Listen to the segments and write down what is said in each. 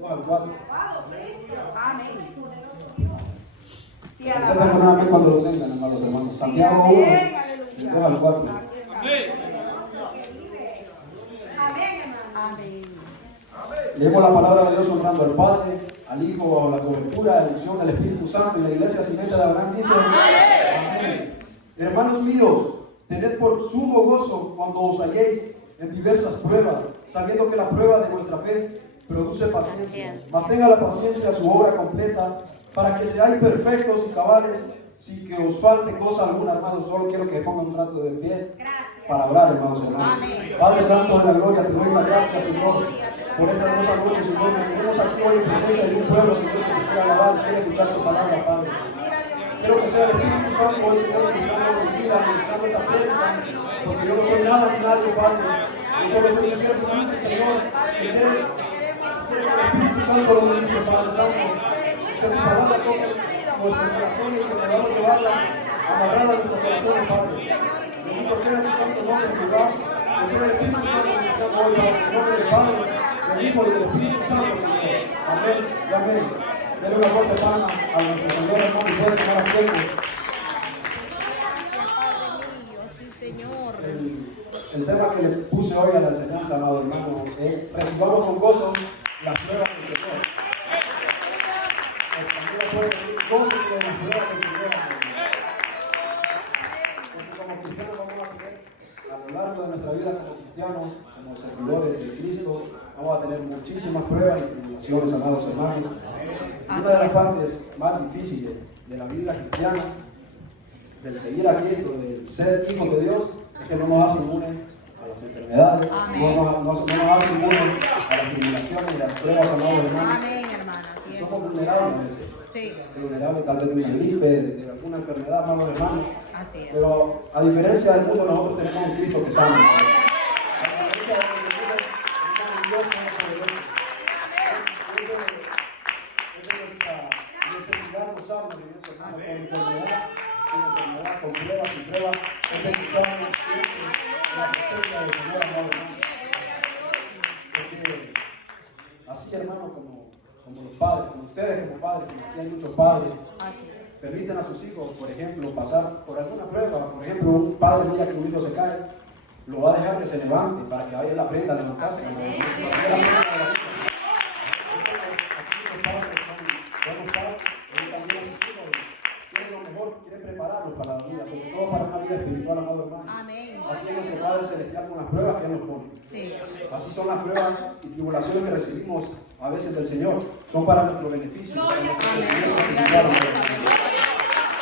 2 al 4. Amén. Ustedes nuevamente cuando lo tengan, amados hermanos. Santiago 1, 2 al 4. Amén. Leemos la palabra de Dios honrando al Padre, al Hijo, bajo la cobertura, la elección del Espíritu Santo, y la iglesia simiente de Abraham dice: amén. Hermanos míos, tened por sumo gozo cuando os halléis en diversas pruebas, sabiendo que la prueba de vuestra fe produce paciencia. Mas tenga la paciencia su obra completa, para que seáis perfectos y cabales, sin que os falte cosa alguna, hermanos. Solo quiero que pongan un rato de pie para orar, hermanos. Padre Santo de la gloria, te doy las gracias, Señor, por esta hermosa noche, Señor, que tenemos aquí hoy en presencia de un pueblo, Señor, que te quiere alabar, quiere escuchar tu palabra, Padre. Quiero que sea el Espíritu Santo hoy, Señor, ministrando mi vida, ministrando esta prédica, porque yo no soy nada ni nadie, Padre. Yo solo soy un siervo humilde, Señor, que quiere que el Espíritu Santo lo ministre, Padre Santo, que tu palabra toque nuestro corazón y que podamos llevarla amarrada a nuestros corazones, Padre. Bendito sea tu santo nombre, Jehová, que sea el Espíritu Santo ministrando hoy, Padre, en nombre del Padre, del Hijo y del Espíritu Santo, Señor. Amén y amén. Denle una fuerte palma a nuestro Señor, hermano, y puede tomar asiento. El tema que le puse hoy a la enseñanza, amado hermano, es: recibamos con gozo las pruebas del Señor. También puede decir gozo sobre las pruebas del Señor. Porque como cristianos vamos a tener, a lo largo de nuestra vida como cristianos, como servidores de Cristo, vamos a tener muchísimas pruebas y tribulaciones, amados hermanos. Una de las partes más difíciles de la vida cristiana, del seguir a Cristo, del ser hijos de Dios, es que no nos hace inmunes a las enfermedades, no nos hace inmunes a las tribulaciones y las pruebas, amados hermanos. Amén, hermana. Somos vulnerables a veces. Sí. Vulnerables tal vez de una gripe, de alguna enfermedad, amados hermanos. Así es. Pero a diferencia del mundo, nosotros tenemos un Cristo que sana. Con pruebas y pruebas, la presencia del Señor, amado hermano. Porque así, hermano, como los padres, como ustedes como padres, como aquí hay muchos padres, permiten a sus hijos, por ejemplo, pasar por alguna prueba. Por ejemplo, un padre mira que un hijo se cae, lo va a dejar que se levante para que él aprenda a levantarse. Quiere prepararlos para la vida, sobre todo para una vida espiritual, amado hermano. Amén. Así es nuestro Padre Celestial con las pruebas que Él nos pone. Sí. Así son las pruebas y tribulaciones que recibimos a veces del Señor. Son para nuestro beneficio, para nuestro crecimiento espiritual, amado hermano.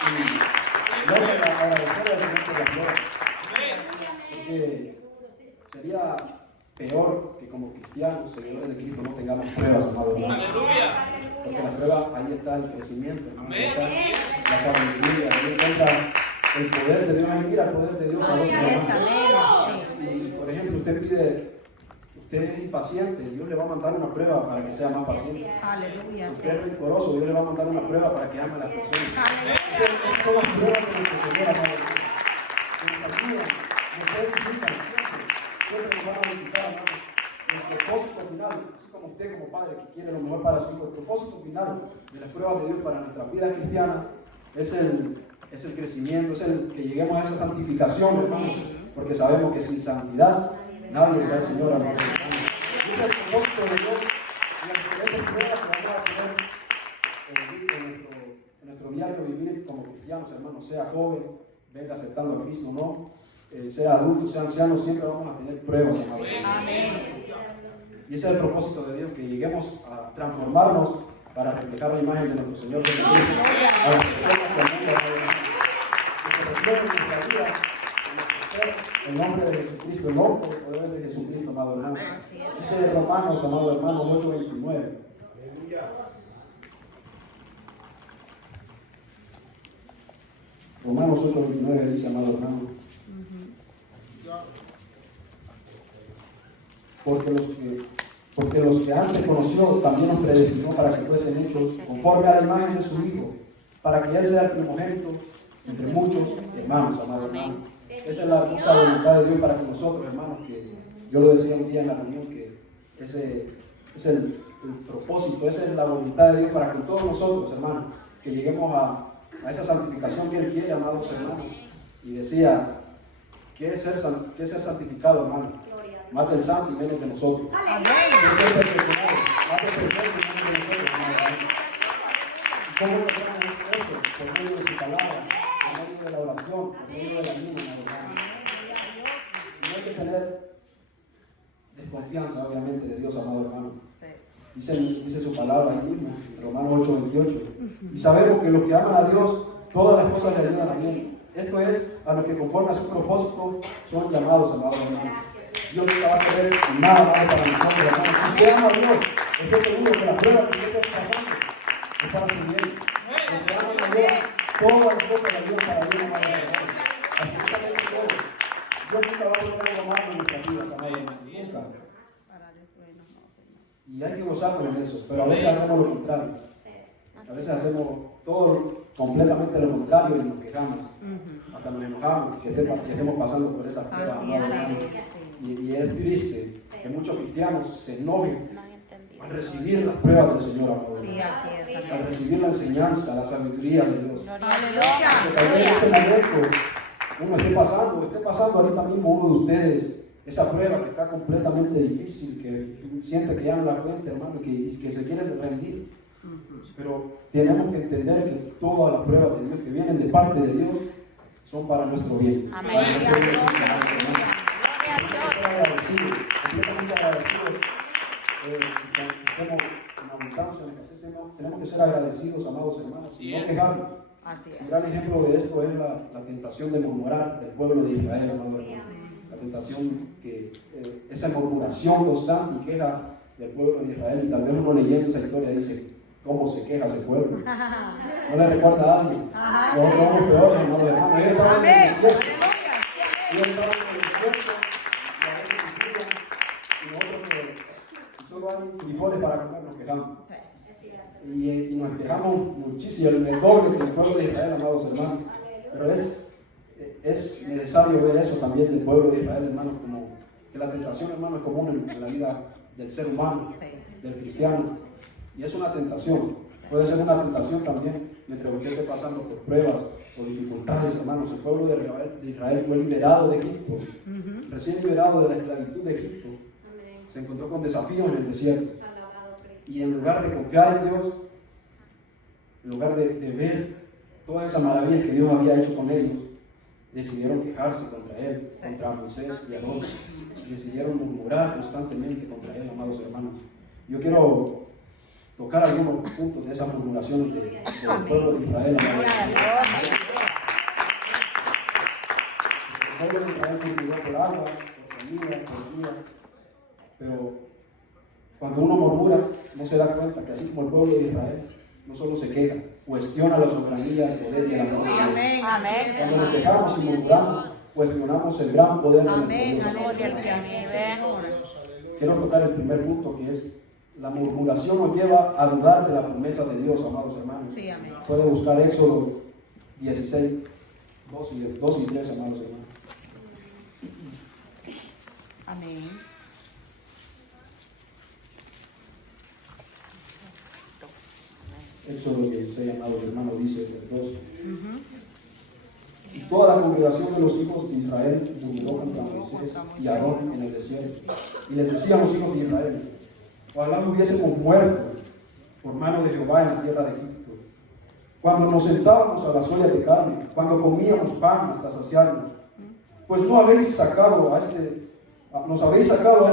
Y yo quiero agradecerle al Señor por las pruebas. Porque sería peor que como cristianos, seguidores de Cristo, no tengamos pruebas, amado hermano. Porque la prueba, ahí está el crecimiento, hermano. Ahí está la sabiduría, ahí encuentra el poder de Dios. Ahí mira el poder de Dios a veces, hermano. Y por ejemplo, usted es impaciente, Dios le va a mandar una prueba para que sea más paciente. Aleluya. Usted es rencoroso, Dios le va a mandar una prueba para que ame a las personas. Esas son las pruebas de nuestro Señor, amado hermano. Nos ayudan, nos edifican siempre nos van a edificar, hermano. Nuestro propósito final, así como usted como padre que quiere lo mejor para su hijo, el propósito final de las pruebas de Dios para nuestras vidas cristianas es el crecimiento, es el que lleguemos a esa santificación, hermano, porque sabemos que sin santidad nadie verá al Señor, hermano. Y ese es el propósito de Dios, y entre esas pruebas que vamos a poder en nuestro diario vivir como cristianos, hermano, sea joven, venga aceptando a Cristo, no, sea adulto, sea anciano, siempre vamos a tener pruebas, hermano. Amén. Y ese es el propósito de Dios, que lleguemos a transformarnos para reflejar la imagen de nuestro Señor Jesucristo a las personas del mundo, que se refleje en nuestra vida, en nuestro ser, el nombre de Jesucristo, el nombre, el poder de Jesucristo, amado hermano. Ese es Romanos, amado hermano, 8:29. Romanos 8:29 dice, amado hermano. Porque los que antes conoció también los predestinó para que fuesen hechos conforme a la imagen de su Hijo, para que Él sea el primogénito entre muchos hermanos, amado hermano. Esa es la hermosa voluntad de Dios para con nosotros, hermanos, que yo lo decía un día en la reunión, que ese es el propósito, esa es la voluntad de Dios para que todos nosotros, hermanos, que lleguemos a esa santificación que Él quiere, amados hermanos. Y decía, ¿qué es ser santificado, hermano? Más del santo y menos de nosotros. Amén. ¿Qué es ser perfeccionado? Más del perfecto y menos de nosotros, hermano. ¿Y cómo logramos eso? Por medio de su palabra, por medio de la oración, por medio de la ayuda, hermano. No hay que tener desconfianza, obviamente, de Dios, amado hermano. Dice su palabra ahí mismo, Romanos 8:28. Y sabemos que los que aman a Dios, todas las cosas le ayudan a bien. Esto es, a los que conforme a su propósito son llamados, amados hermanos. Dios nunca va a querer nada malo para nosotros, hermanos. Si usted ama a Dios, esté seguro que la prueba que usted está pasando es para su bien. Los que aman a Dios, todas las cosas le ayudan para bien, amados hermanos. Absolutamente todo. Dios nunca va a poner algo malo en nuestras vidas, amados hermanos. Nunca. Y hay que gozarnos en eso, pero a veces hacemos lo contrario. A veces hacemos todo completamente lo contrario y nos quejamos. Hasta nos enojamos que estemos pasando por esas pruebas. Y es triste que muchos cristianos se enojen al recibir las pruebas del Señor, amado. Al recibir la enseñanza, la sabiduría de Dios. Que tal vez en ese momento uno esté pasando ahorita mismo uno de ustedes esa prueba que está completamente difícil, que siente que ya no la cuenta, hermano, que se quiere rendir. Pero tenemos que entender que todas las pruebas de Dios que vienen de parte de Dios son para nuestro bien. Amén. Completamente agradecidos. Estemos en abundancia, en escasez, tenemos que ser agradecidos, amados hermanos, y no quejarnos. Un gran ejemplo de esto es la tentación de murmurar del pueblo de Israel, amados hermanos. La tentación que esa murmuración constante y queja del pueblo de Israel, y tal vez uno leyendo esa historia dice, ¿cómo se queja ese pueblo? ¿No le recuerda a alguien? Los hombres peores, hermanos hermanos. Ellos estaban en el desierto. Ellos estaban en el desierto y a veces sufrían, y nosotros que si solo hay frijoles para comer nos quejamos. Y nos quejamos muchísimo, el doble que el pueblo de Israel, amados hermanos. Pero es necesario ver eso también del pueblo de Israel, hermanos, como que la tentación, hermano, es común en la vida del ser humano, del cristiano. Y es una tentación. Puede ser una tentación también mientras usted esté pasando por pruebas o dificultades, hermanos. El pueblo de Israel fue liberado de Egipto, recién liberado de la esclavitud de Egipto. Se encontró con desafíos en el desierto. Y en lugar de confiar en Dios, en lugar de ver todas esas maravillas que Dios había hecho con ellos, decidieron quejarse contra Él, contra Moisés y Aarón. Decidieron murmurar constantemente contra Él, amados hermanos. Yo quiero tocar algunos puntos de esas murmuraciones del pueblo de Israel, amados hermanos. El pueblo de Israel murmuró por agua, por comida, pero cuando uno murmura, no se da cuenta que así como el pueblo de Israel, no solo se queja, cuestiona la soberanía, el poder y el amor de Dios. Cuando nos quejamos y murmuramos, cuestionamos el gran poder de nuestro Dios. Quiero tocar el primer punto, que es la murmuración nos lleva a dudar de la promesa de Dios, amados hermanos. Puede buscar Éxodo 16, 2 y 3, amados hermanos. Amén. Éxodo 16, amados hermanos, dice el 12. Y toda la congregación de los hijos de Israel murmuró contra Moisés y Aarón en el desierto. Y les decía a los hijos de Israel, ojalá no hubiésemos muerto por mano de Jehová en la tierra de Egipto. Cuando nos sentábamos a las ollas de carne, cuando comíamos pan hasta saciarnos, pues nos habéis sacado a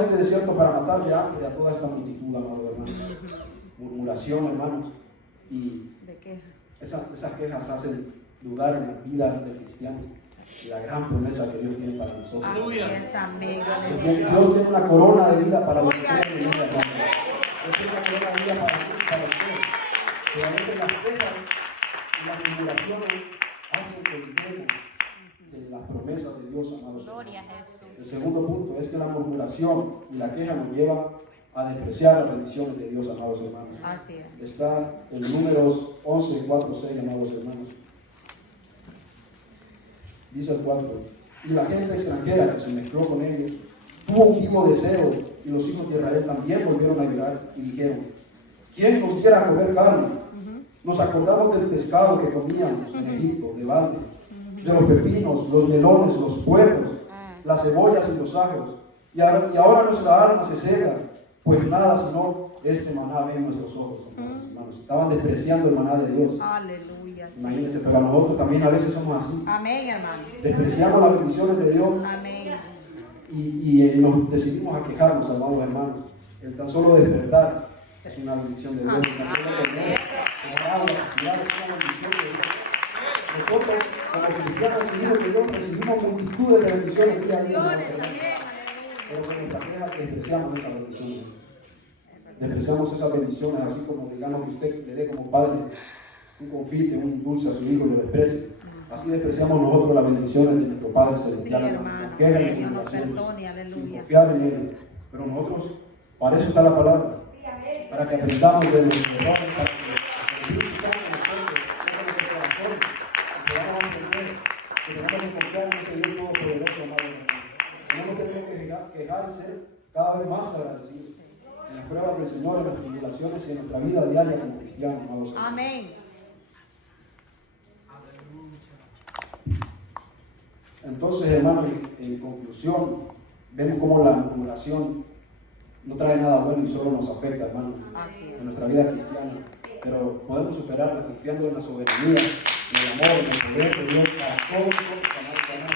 este desierto para matar de hambre a toda esta multitud, amados hermanos. Murmuración, hermanos. Y esas quejas hacen dudar en la vida del cristiano y la gran promesa que Dios tiene para nosotros. Dios tiene una corona de vida para los que creen en Él, hermanos. Dios tiene una corona de vida para ustedes. Pero a veces las quejas y las murmuraciones hacen que dudemos de las promesas de Dios, amados hermanos. El segundo punto es que la murmuración y la queja nos lleva a despreciar las bendiciones de Dios, amados hermanos. Así es. Está en Números 11, 4, 6, amados hermanos. Dice el 4: y la gente extranjera que se mezcló con ellos tuvo un vivo deseo, y los hijos de Israel también volvieron a llorar y dijeron: ¿Quién nos quiera comer carne? Nos acordamos del pescado que comíamos en Egipto, de balde, de los pepinos, los melones, los puerros, las cebollas y los ajos. Y ahora nuestra alma se cega, pues nada sino este maná ve en nuestros ojos, hermanos. Estaban despreciando el maná de Dios. Aleluya. Imagínense, pero nosotros también a veces somos así. Amén, hermano. Despreciamos las bendiciones de Dios Amén. y nos decidimos a quejarnos, amados hermanos. El tan solo despertar es una bendición de Dios. El tan solo dormir, orar, respirar es una bendición de Dios. Nosotros, como cristianos hijos de Dios, recibimos multitudes de bendiciones día a día. Pero con nuestra queja despreciamos esas bendiciones. Despreciamos esas bendiciones, así como digamos que usted le dé como padre un confite, un dulce a su hijo y lo desprecie. Así despreciamos nosotros las bendiciones de nuestro Padre Celestial. Sí, hermano. Señor nos perdone, aleluya. Sin confiar en Él. Pero nosotros, para eso está la palabra. Para que aprendamos de nuestros errores, para que el Espíritu Santo nos toque, toque nuestro corazón, y podamos entender que tenemos que confiar en ese Dios todopoderoso, amado hermano. No nos tenemos que quejar y ser cada vez más agradecidos en las pruebas del Señor, en las tribulaciones y en nuestra vida diaria como cristianos, amados hermanos. Amén. Entonces, hermanos, en conclusión, vemos cómo la murmuración no trae nada bueno y solo nos afecta, hermanos, en nuestra vida cristiana. Pero podemos superarla confiando en la soberanía, en el amor, en el poder de Dios para todos,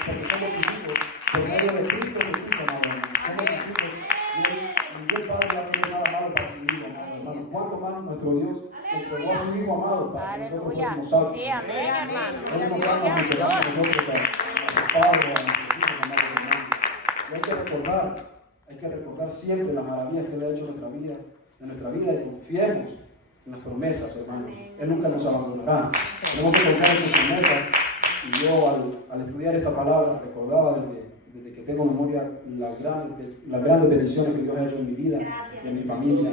porque somos sus hijos, por medio de Cristo Jesús, hermanos. Somos sus hijos. Y Dios Padre no tiene nada malo para su hijo, hermanos. ¿Cuánto más nuestro Dios entregó a su hijo amado para que nosotros fuésemos salvos? Sí, amén, hermano. No nos vamos a entregar a nosotros a Padre, a nuestros hijos, amados hermanos. Y hay que recordar siempre las maravillas que Él ha hecho en nuestra vida y confiemos en las promesas, hermanos. Él nunca nos abandonará. Tenemos que confiar en sus promesas. Y yo al estudiar esta palabra recordaba desde que tengo memoria las grandes bendiciones que Dios ha hecho en mi vida y en mi familia.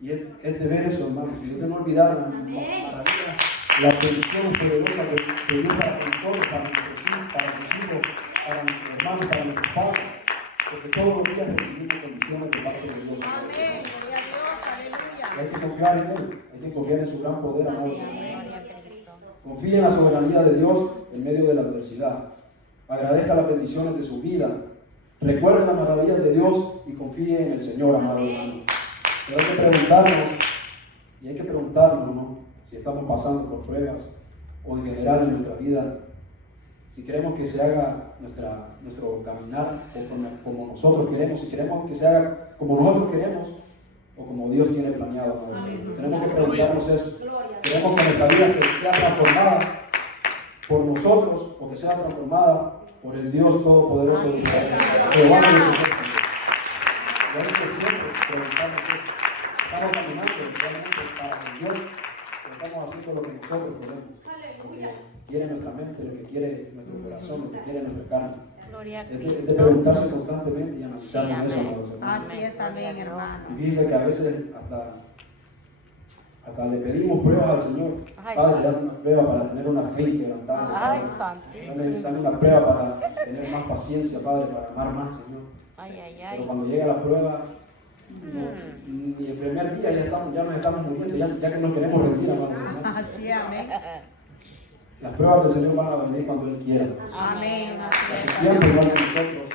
Y es de ver eso, hermanos. Y de no olvidar las maravillas, las bendiciones poderosas de Dios para nosotros, para nuestros hijos, para nuestros hermanos, para nuestros padres. Porque todos los días recibimos bendiciones de parte de Dios. Amén. Gloria a Dios. Aleluya. Hay que confiar en Él. Hay que confiar en su gran poder, amados. Amén. Confíe en la soberanía de Dios en medio de la adversidad. Agradezca las bendiciones de su vida. Recuerde las maravillas de Dios y confíe en el Señor, amado hermano. Pero hay que preguntarnos, ¿no? Si estamos pasando por pruebas o en general en nuestra vida, si queremos que se haga nuestro caminar como nosotros queremos, si queremos que se haga como nosotros queremos o como Dios tiene planeado. Tenemos que preguntarnos eso. Queremos que nuestra vida sea transformada por nosotros o que sea transformada por el Dios Todopoderoso de Israel. Jehová de los ejércitos. Tenemos que siempre preguntarnos eso. Estamos caminando realmente para el Dios, pero estamos haciendo lo que nosotros podemos. Lo que quiere nuestra mente, lo que quiere nuestro corazón, lo que quiere nuestra carne. Es de preguntarse constantemente y analizar en eso, amados hermanos. Así es, amén, hermano. Y fíjense que a veces hasta le pedimos pruebas al Señor. Padre, dame una prueba para tener una fe quebrantada. Ay, santísimo. Dame una prueba para tener más paciencia, Padre, para amar más, Señor. Pero cuando llega la prueba, ni el primer día ya nos estamos muriendo, ya que nos queremos rendir, amados hermanos. Así es, amén. Las pruebas del Señor van a venir cuando Él quiera. Amén. Así A es, su tiempo igual que nosotros.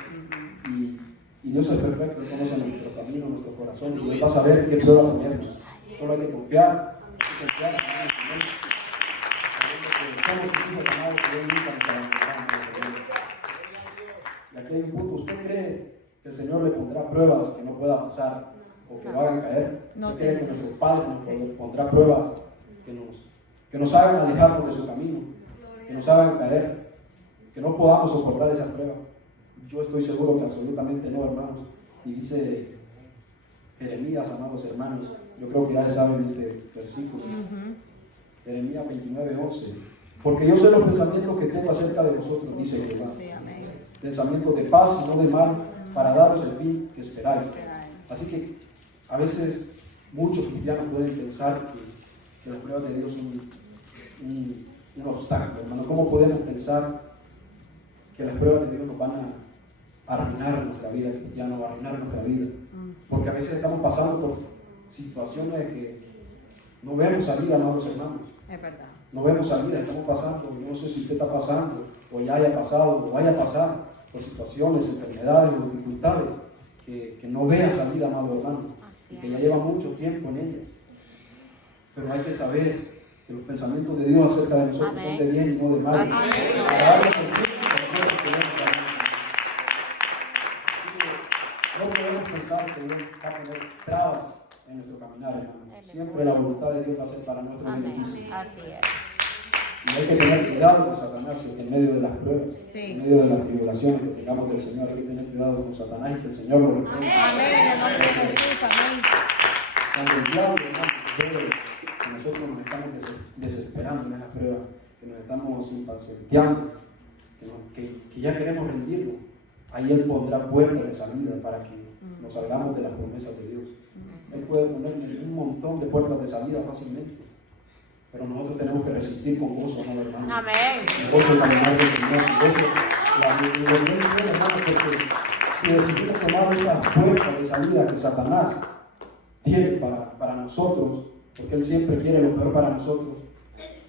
Y Dios es perfecto, Él conoce nuestro camino, nuestro corazón, y Él va a saber qué prueba ponernos. Solo hay que confiar, en el Señor. Sabiendo que somos sus hijos amados, que Él nunca nos abandonará. Y aquí hay un punto. ¿Usted cree que el Señor le pondrá pruebas que no pueda pasar o que lo hagan caer? No, ¿Usted cree Señor. que nuestro Padre nos pondrá pruebas que nos hagan alejarnos de su camino, que nos hagan caer, que no podamos soportar esas pruebas? Yo estoy seguro que absolutamente no, hermanos. Y dice Jeremías, amados hermanos, yo creo que ya saben este versículo, Jeremías 29:11. Porque yo sé los pensamientos que tengo acerca de vosotros, dice Jehová. Sí, amén. Pensamientos de paz y no de mal, para daros el fin que esperáis. Así que a veces muchos cristianos pueden pensar que las pruebas de Dios son un obstáculo, hermano. ¿Cómo podemos pensar que las pruebas de Dios nos van a arruinar nuestra vida cristiana o arruinar nuestra vida? Porque a veces estamos pasando situaciones que no vemos salida, amados hermanos. Es verdad. No vemos salida, estamos pasando, yo no sé si usted está pasando, o ya haya pasado, o vaya a pasar por situaciones, enfermedades o dificultades que no vea salida, amado hermano, y que ya lleva mucho tiempo en ellas. Pero hay que saber que los pensamientos de Dios acerca de nosotros son de bien y no de mal. Amén. Para darnos el fruto que nosotros queremos dar. No podemos pensar que Dios va a poner trabas en nuestro caminar, hermano. Siempre la voluntad de Dios va a ser para nuestro beneficio. Así es. Y hay que tener cuidado con Satanás en medio de las pruebas, Sí. en medio de las tribulaciones que tengamos del Señor. Hay que tener cuidado con Satanás y que el Señor lo reprenda. Amén. En el nombre de Jesús. Amén. Cuando el diablo, hermano, ve que nosotros nos estamos desesperando en esas pruebas, que nos estamos impacienteando, que ya queremos rendirlo, ahí Él pondrá puertas de salida para que nos salgamos de las promesas de Dios. Él puede poner un montón de puertas de salida fácilmente, pero nosotros tenemos que resistir con gozo, ¿no, hermano? Amén. Con gozo el caminar del Señor, con gozo lo bien, hermano, porque si decidimos tomar esas puertas de salida que Satanás tiene para nosotros, porque Él siempre quiere lo peor para nosotros,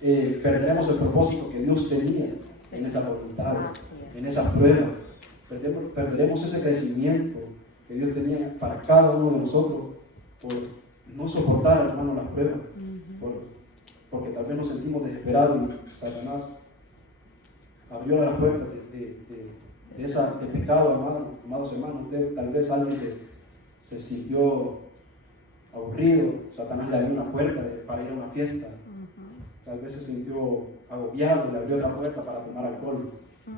perderemos el propósito que Dios tenía en esas voluntades, en esas pruebas. Perderemos ese crecimiento que Dios tenía para cada uno de nosotros por no soportar, hermano, las pruebas, porque tal vez nos sentimos desesperados y Satanás abrió las puertas de pecado, amados hermanos. Usted tal vez alguien se sintió aburrido, Satanás le abrió una puerta para ir a una fiesta, tal vez se sintió agobiado, le abrió otra puerta para tomar alcohol,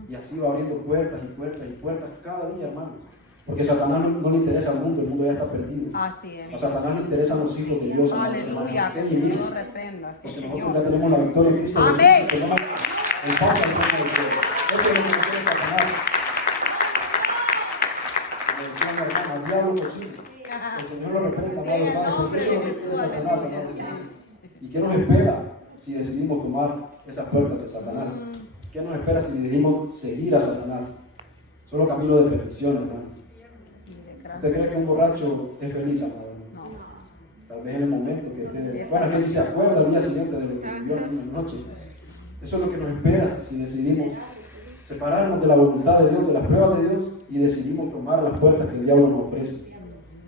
y así va abriendo puertas y puertas y puertas cada día, hermano, porque a Satanás no le interesa al mundo, el mundo ya está perdido. Así es. A Satanás le interesan los hijos de Dios, hermanos, Aleluya. que Que es el vivir, Señor lo reprenda. Sí, porque nosotros Señor. ya tenemos la victoria en Cristo Jesús, Amén. que no nos empata el reino de Dios. Eso es lo que nos quiere Satanás. Como decía mi hermana, el diablo cochino. El Señor lo reprenda, amado hermano, porque eso es lo que quiere Satanás, amado hermano. ¿Y qué nos espera si decidimos tomar esas puertas de Satanás? ¿Qué nos espera si decidimos seguir a Satanás? Solo camino de perdición, hermano. ¿Usted cree que un borracho es feliz, amado hermano? Tal vez en el momento que esté. Bueno, es que ni se acuerda al día siguiente de lo que vivió en la noche. Eso es lo que nos espera si decidimos separarnos de la voluntad de Dios, de las pruebas de Dios, y decidimos tomar las puertas que el diablo nos ofrece.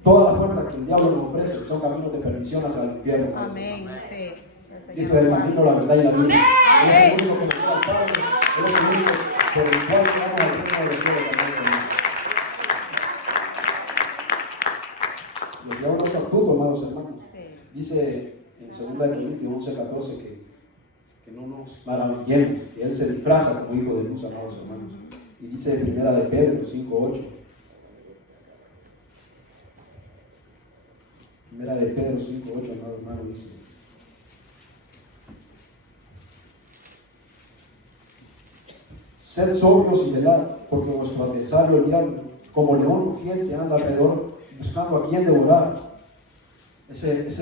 Todas las puertas que el diablo nos ofrece son caminos de perdición hacia el infierno. Amén. Sí. Cristo es el camino, la verdad y la vida. Amén. Es el único que nos lleva al Padre, es el único por el cual vamos al reino de los cielos también. El diablo no es astuto, amados hermanos. Dice en 2 Corintios 11:14 que no nos maravillemos, que Él se disfraza como hijo de luz, amados hermanos. Y dice en 1 de Pedro 5:8. 1 de Pedro 5:8, amado hermano, dice: sed sobrios y velad, porque vuestro adversario el diablo, como león rugiente, anda alrededor buscando a quien devorar. Ese es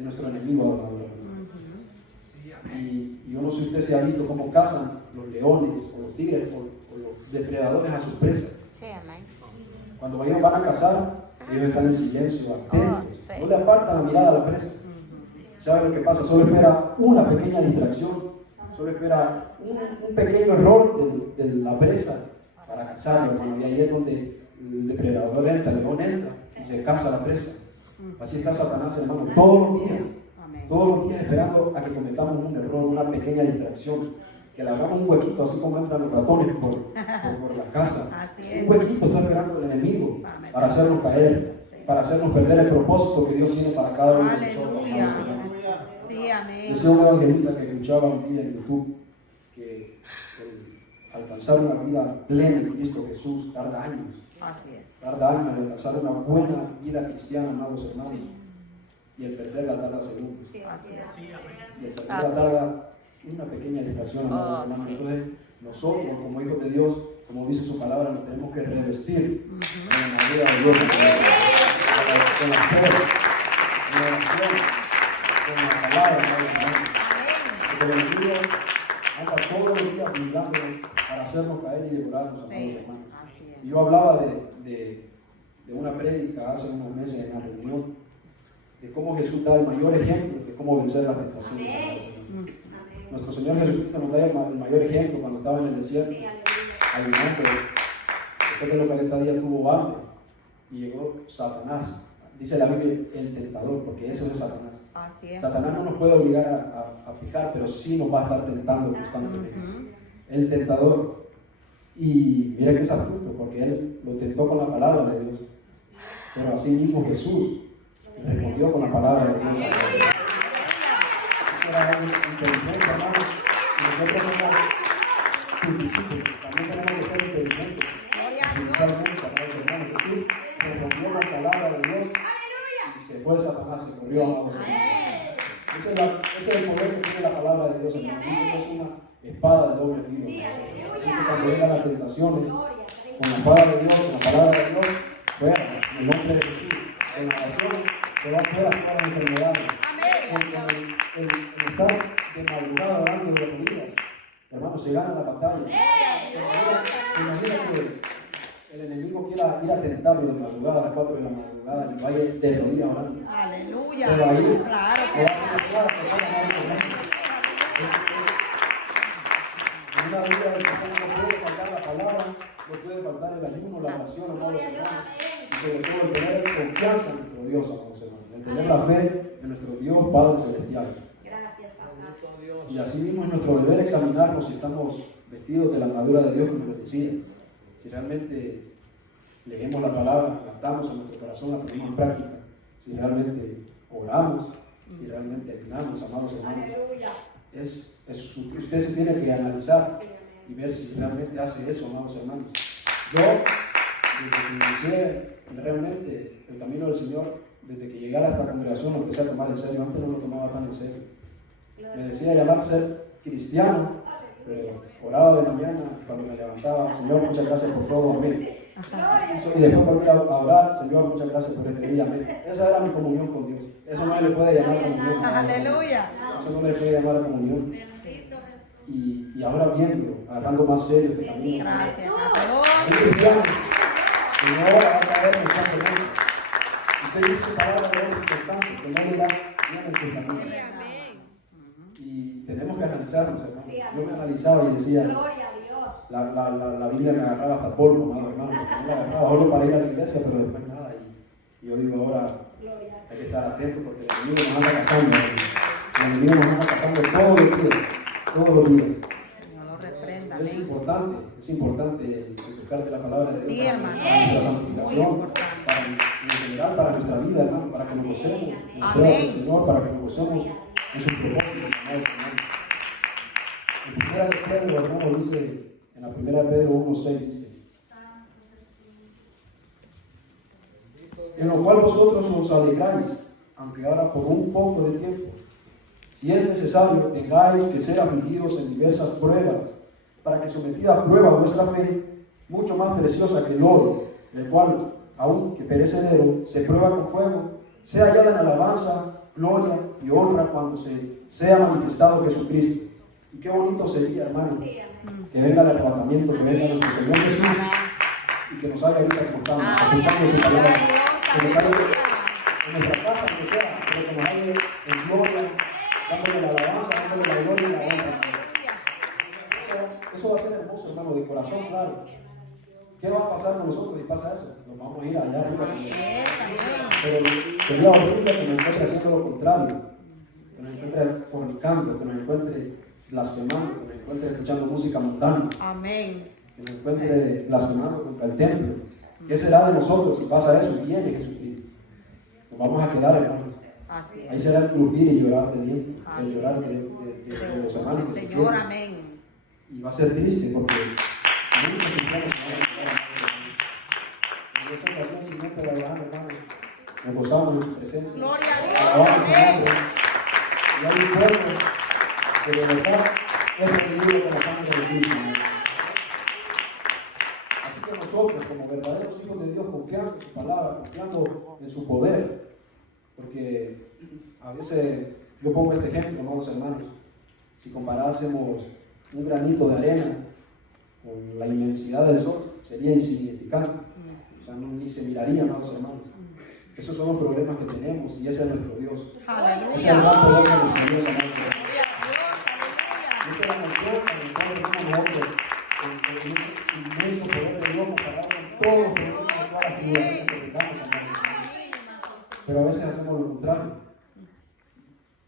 nuestro enemigo, amado hermano. Y yo no sé si usted se ha visto cómo cazan los leones o los tigres o los depredadores a sus presas. Sí, amén. Cuando ellos van a cazar, ellos están en silencio, atentos. Sí. No le apartan la mirada a la presa. ¿Sabe lo que pasa? Solo espera una pequeña distracción, solo espera un pequeño error de la presa para cazarlo, hermano. Y ahí es donde el depredador entra, el león entra y se caza la presa. Así está Satanás, hermano, todos los días esperando a que cometamos un error, una pequeña distracción, que le hagamos un huequito, así como entran los ratones por la casa. Así es. Un huequito está esperando el enemigo para hacernos caer, para hacernos perder el propósito que Dios tiene para cada uno de nosotros. Aleluya. hermanos. Sí, amén. Yo soy un evangelista que escuchaba un día en YouTube que el alcanzar una vida plena en Cristo Jesús tarda años. Así es. Tarda años en alcanzar una buena vida cristiana, amados hermanos. Y el perderla tarda segundos. Así es. Y el perderla tarda una pequeña distracción, amados hermanos. Entonces, nosotros, como hijos de Dios, como dice su palabra, nos tenemos que revestir con la armadura de Dios, con la fe, con la oración, con la palabra, amados hermanos. Porque el enemigo anda todos los días brindándonos para hacernos caer y devorarnos, amados Sí, hermanos. así es. Y yo hablaba de una prédica hace unos meses en la reunión de cómo Jesús da el mayor ejemplo de cómo vencer las tentaciones. Nuestro Señor Jesucristo nos da el mayor ejemplo cuando estaba en el desierto, ayunando. Después de los 40 días tuvo hambre y llegó Satanás. Dice la Biblia, el tentador, porque ese no es Satanás. Así es. Satanás no nos puede obligar a fijar, pero sí nos va a estar tentando constantemente. El tentador. Y mira que es astuto, porque él lo tentó con la palabra de Dios. Pero así mismo Jesús respondió con la palabra de Dios. Era algo inteligente, hermanos. Y nosotros somos sus discípulos. También tenemos que ser inteligentes. Gloria a Dios. Espiritualmente, amados hermanos. Jesús respondió con la palabra de Dios. Y se fue Satanás, se corrió, amados hermanos. Ese es el poder que tiene la palabra de Dios, hermanos. Dice que es una espada de doble filo. Así que cuando vengan las tentaciones, con la espada de Dios, con la palabra de Dios, fuera, en el nombre de Jesús, en la oración, se va fuera todas las enfermedades. Con el estar de madrugada orando de rodillas, hermanos, se gana la batalla. Se imagina que el enemigo quiera ir a tentarlo de madrugada a las 4 de la madrugada y vaya de rodillas orando. Aleluya. Pero ahí, Claro que le va sí. a tocar a pasar a en una vida del cristiano no puede faltar la palabra, no puede faltar el ayuno, la oración, amados hermanos, y sobre todo el tener confianza en nuestro Dios, amados hermanos, el tener la fe en nuestro Dios Padre Celestial. Y así mismo es nuestro deber examinarnos si estamos vestidos de la armadura de Dios, como les decía, si realmente leemos la palabra, la atamos a nuestro corazón, la ponemos en práctica, si realmente oramos, si realmente ayunamos, amados hermanos. Usted se tiene que analizar y ver si realmente hace eso, amados hermanos. Yo, desde que inicié realmente el camino del Señor, desde que llegué a esta congregación, lo empecé a tomar en serio. Antes no lo tomaba tan en serio. Me decía llamar a ser cristiano, pero oraba de mañana cuando me levantaba: Señor, muchas gracias por todo, amén. Y después volví a orar: Señor, muchas gracias por este día, amén. Esa era mi comunión con Dios. Eso no se le puede llamar comunión. Aleluya. Eso no le puede llamar comunión. Y ahora viendo, agarrando más serio este camino. Gracias. Un cristiano que no va a caer constantemente. Usted dice palabra de Dios constante, que no le va bien en su camino. Y tenemos que analizarnos, hermano. Yo me analizaba y decía: la Biblia me agarraba hasta polvo, hermano. Porque no la agarraba solo para ir a la iglesia, pero después nada. Y yo digo, ahora hay que estar atento porque el enemigo nos anda cazando. El enemigo nos anda cazando todos los días. Todos los días. No lo reprenda. Es importante el buscarte la palabra de Dios Sí, para, hermano. para nuestra Muy santificación, importante. en general para nuestra vida, hermano, para que nos gocemos en la prueba Amén. del Señor, para que nos gocemos en sus propósitos, amados hermanos. En primera de Pedro, hermano, dice, en la primera de Pedro 1:6 dice: en lo cual vosotros os alegráis, aunque ahora por un poco de tiempo, si es necesario, tengáis que ser afligidos en diversas pruebas, para que sometida a prueba vuestra fe, mucho más preciosa que el oro, el cual, aunque perecedero, se prueba con fuego, sea hallada en alabanza, gloria y honra cuando sea manifestado Jesucristo. Y qué bonito sería, hermano, que venga el arrebatamiento, que venga nuestro Señor Jesús y que nos haga ahorita escuchando su palabra, que nos haga en nuestra casa, que sea, pero que nos haga en gloria, dándole la alabanza, dándole la gloria y la honra. Eso va a ser hermoso, hermano, de corazón, claro. ¿Qué va a pasar con nosotros si pasa eso? Nos vamos a ir allá arriba. Pero sería horrible que nos encuentre haciendo lo contrario, que nos encuentre fornicando, que nos encuentre blasfemando, que nos encuentre escuchando música mundana, Amén. que nos encuentre blasfemando contra el templo. ¿Qué será de nosotros si pasa eso? Viene Jesucristo. Nos vamos a quedar, hermanos. Así Ahí es. será el crujir y llorar de dientes, el llorar de los hermanos que se Señor, quieren. amén. Y va a ser triste porque muchos cristianos se van a quedar en esa oración siguiente de Abraham, hermano. Nos gozamos en su presencia. Gloria a Dios. Alabamos su Amén. nombre. Y hay un pueblo que de verdad es requerido con la sangre de Cristo. Así que nosotros, como verdaderos hijos de Dios, confiando en su palabra, confiando en su poder, porque a veces yo pongo este ejemplo, amados hermanos, si comparásemos un granito de arena con la inmensidad del sol, sería insignificante, o sea, ni se miraría, amados hermanos. Esos son los problemas que tenemos y ese es nuestro Dios. Ese es el Aleluya. gran poder de nuestro Dios, amado. Gloria a Dios. Aleluya. Esa es la confianza en el cual tenemos nosotros, en ese inmenso poder de Dios comparado con todos los problemas y todas las tribulaciones que tengamos, amado. Pero a veces hacemos lo contrario.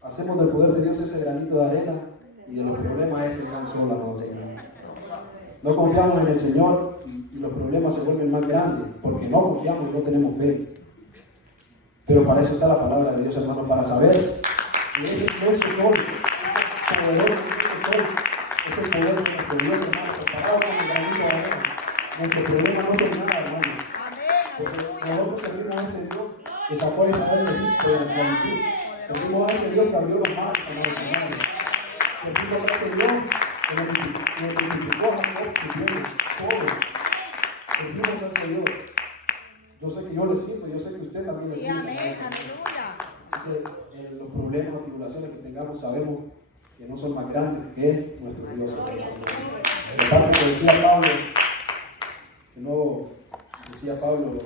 Hacemos del poder de Dios ese granito de arena y de los problemas ese gran sol, amado Señor. No confiamos en el Señor y los problemas se vuelven más grandes porque no confiamos y no tenemos fe. Pero para eso está la palabra de Dios, hermano, para saber que ese inmenso sol, ese poderoso sol, es el poder de nuestro Dios, hermano, comparado con el granito de arena. Nuestros problemas no son nada, hermano. Porque nosotros servimos a ese Dios que sacó a Israel de Egipto de la esclavitud. Servimos a ese Dios que abrió los mares, hermano. Servimos a ese Dios que nos identificó a Jacob, su pueblo, todo. Servimos a ese Dios. Yo sé que yo le sirvo, yo sé que usted también le Sí, sirve. amén. Aleluya. Así que los problemas o tribulaciones que tengamos sabemos que no son más grandes que nuestro Dios. De parte que decía Pablo,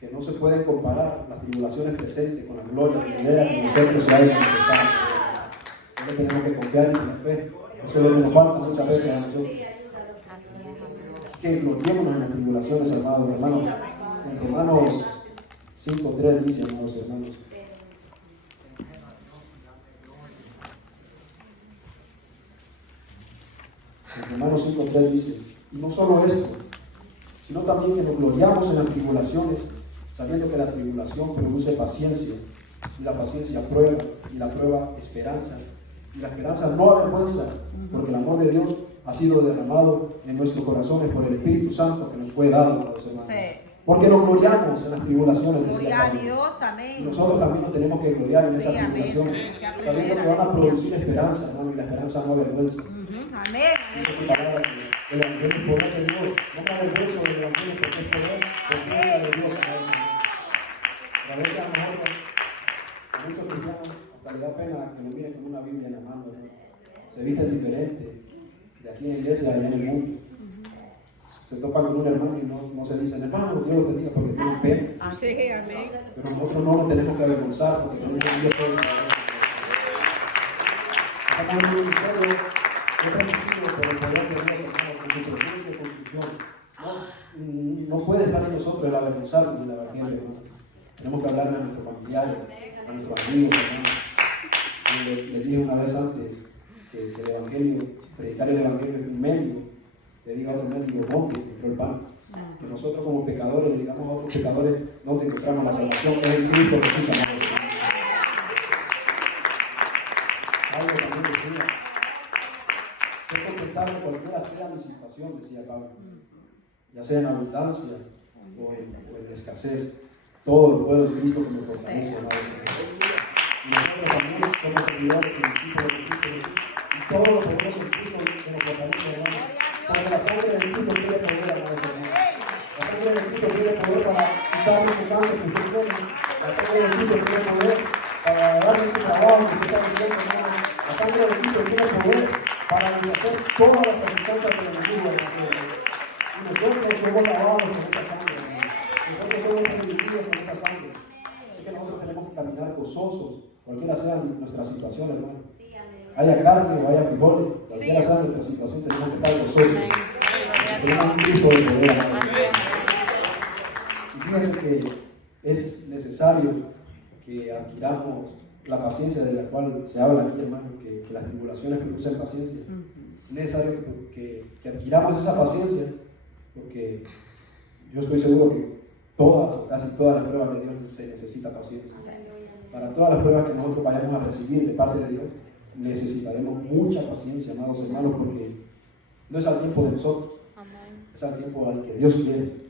que no se pueden comparar las tribulaciones presentes con la gloria venidera que nosotros hay en nuestro estado. Nosotros tenemos que confiar en la fe. Eso es lo que nos falta muchas veces a nosotros. Así que gloriémonos en las tribulaciones, hermanos. En Romanos 5:3 dice, amados hermanos. En Romanos 5:3 dice, y no solo esto, sino también que nos gloriamos en las tribulaciones, sabiendo que la tribulación produce paciencia, y la paciencia prueba, y la prueba esperanza, y la esperanza no avergüenza, porque el amor de Dios ha sido derramado en nuestros corazones por el Espíritu Santo que nos fue dado, amados hermanos. Sí. Porque nos gloriamos en las tribulaciones, decía Gloria a Pablo. Dios. Y Amén. nosotros también nos tenemos que gloriar en Sí, esas amén. tribulaciones, Tenemos que aprender, sabiendo que van a aleluya. producir esperanza, hermano, y la esperanza no avergüenza. Amén. Dice tu palabra que el evangelio es poder de Dios. No me avergüenzo del evangelio porque es poder de Dios, amados hermanos. Pero a veces a lo mejor a muchos cristianos hasta les da pena que lo miren con una Biblia en la mano, ¿no? Se visten diferente de aquí en la iglesia y allá en el mundo. Se topan con un hermano y no se dicen, hermano, Dios lo bendiga porque tienen pena. Sí, amén. Pero nosotros no nos tenemos que avergonzar porque tenemos un Dios todo. Estamos en un ministerio que es transmitido por el poder de Dios, hermano, con su presencia y con su unción. No puede estar en nosotros el avergonzarnos del evangelio, hermano. Tenemos que hablarle a nuestros familiares, a nuestros amigos, hermano. Les dije una vez antes que el evangelio, predicar el evangelio es un medio. Le diga a otro médico, ¿dónde encontró el pan? Que nosotros como pecadores le digamos a otros pecadores, no te encontramos la salvación, es en Cristo Jesús, amado. Pablo también decía, sé contentable cualquiera sea mi situación, decía Pablo, ya sea en abundancia o en escasez, todo lo puedo en Cristo que me fortalece, amado. Y nosotros también somos servidores y discípulos de Cristo Jesús, y todo lo podemos en Cristo que nos fortalece, hermano. Porque la sangre de Cristo tiene poder, amados hermanos. La sangre de Cristo tiene poder para quitarnos el cáncer que usted tiene. La sangre de Cristo tiene poder para darle ese trabajo que usted está haciendo, hermano. La sangre de Cristo tiene poder para deshacer todas las circunstancias del enemigo, hermano. Y nosotros somos lavados con esa sangre, hermano. Nosotros somos redimidos con esa sangre. Así que nosotros tenemos que caminar gozosos, cualquiera sea nuestra situación, hermano. Haya carne o haya frijoles, cualquiera sea nuestra situación, tenemos que estar gozosos. Tenemos un tipo de poder. Y fíjense que es necesario que adquiramos la paciencia de la cual se habla aquí, hermano, que las tribulaciones producen paciencia. Es necesario que adquiramos esa paciencia, porque yo estoy seguro que todas o casi todas las pruebas de Dios se necesita paciencia. Para todas las pruebas que nosotros vayamos a recibir de parte de Dios, necesitaremos mucha paciencia, amados hermanos, porque no es al tiempo de nosotros, es al tiempo al que Dios quiere.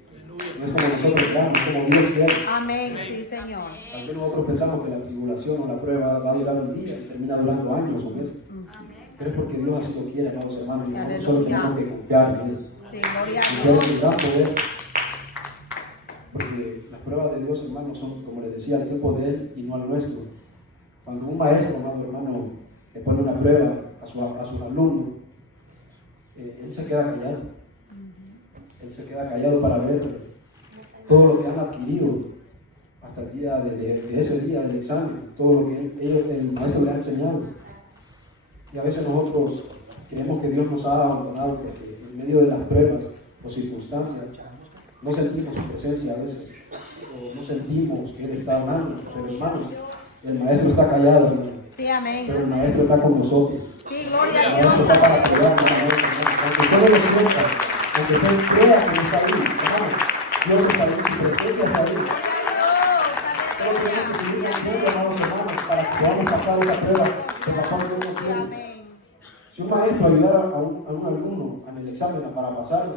No es como nosotros esperamos, es como Dios quiere. Amén, sí, Señor. Tal vez nosotros pensamos que la tribulación o la prueba va a llegar un día y termina durando años o meses. Pero es porque Dios así lo quiere, amados hermanos, y nosotros solo tenemos que confiar en Él. Sí, gloria a Confiar en Dios. su gran poder. Porque las pruebas de Dios, hermanos, son, como les decía, al tiempo de Él y no al nuestro. Cuando un maestro, amado hermano, le pone una prueba a sus alumnos, él se queda callado. Él se queda callado para ver todo lo que han adquirido hasta el día de ese día del examen, todo lo que el maestro le ha enseñado. Y a veces nosotros creemos que Dios nos ha abandonado porque en medio de las pruebas o circunstancias no sentimos su presencia a veces, o no sentimos que Él está hablando. Pero hermanos, el maestro está callado, hermano. Sí, amén. Pero el maestro está con nosotros. Sí, gloria El a maestro Dios. está para apoyarnos, aunque usted no lo sienta, aunque usted crea que no está ahí, hermano, Dios está ahí, su presencia está ahí. Solo tenemos que seguir confiando, hermanos, para que podamos pasar esa prueba de la cual Dios nos tiene. Amén. Si un maestro ayudara a un alumno en el examen para pasarlo,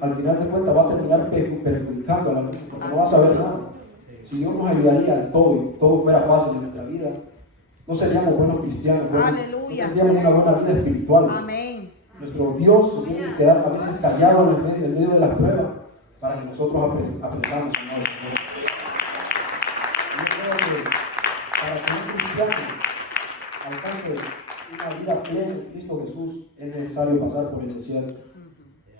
al final de cuentas va a terminar perjudicando al alumno porque no va a saber nada. Si Dios nos ayudaría en todo y todo fuera fácil en nuestra vida, no seríamos buenos cristianos, no Aleluya. tendríamos una buena vida espiritual. Amén. Nuestro Dios se tiene que quedar a veces callado en medio de las pruebas para que nosotros aprendamos. Yo creo que para que un cristiano alcance una vida plena en Cristo Jesús es necesario pasar por el desierto.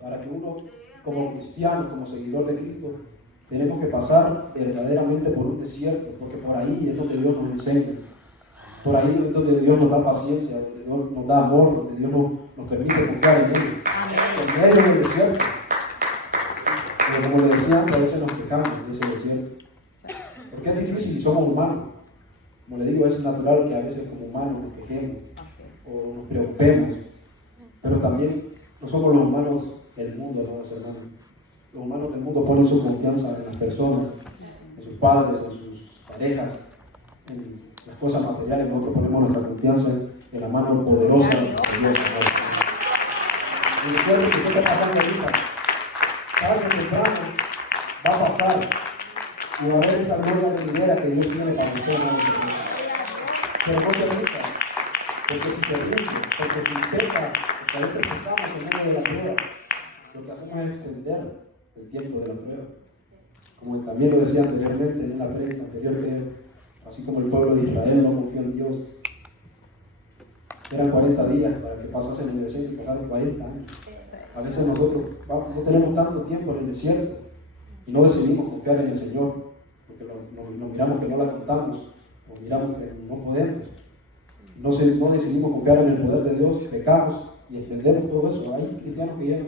Para que uno, como cristiano, como seguidor de Cristo, tenemos que pasar verdaderamente por un desierto, porque por ahí es donde Dios nos enseña. Por ahí es donde Dios nos da paciencia, donde Dios nos da amor, donde Dios nos permite confiar en Él. En medio del desierto. Pero como le decía antes, a veces nos quejamos de ese desierto. Porque es difícil y somos humanos. Como le digo, es natural que a veces como humanos nos quejemos o nos preocupemos. Pero también no somos los humanos del mundo, amados hermanos. Los humanos del mundo ponen su confianza en las personas, en sus padres, en sus parejas, en las cosas materiales. Nosotros ponemos nuestra confianza en la mano poderosa de Dios. Y recuerden que usted está pasando ahorita, tarde o temprano va a pasar y va a haber esa gloria venidera que Dios tiene para usted. Pero no se rinda, porque si se rinde, porque si intenta, porque a veces estamos en medio de la prueba, lo que hacemos es extender el tiempo de la prueba. Como también lo decía anteriormente en la prédica anterior, que así como el pueblo de Israel no confió en Dios, eran 40 días para que pasasen en el desierto y pasaron 40 años. A veces nosotros no tenemos tanto tiempo en el desierto y no decidimos confiar en el Señor, porque nos miramos que no la contamos, o miramos que no podemos. No decidimos confiar en el poder de Dios, pecamos y extendemos todo eso. Hay cristianos que llevan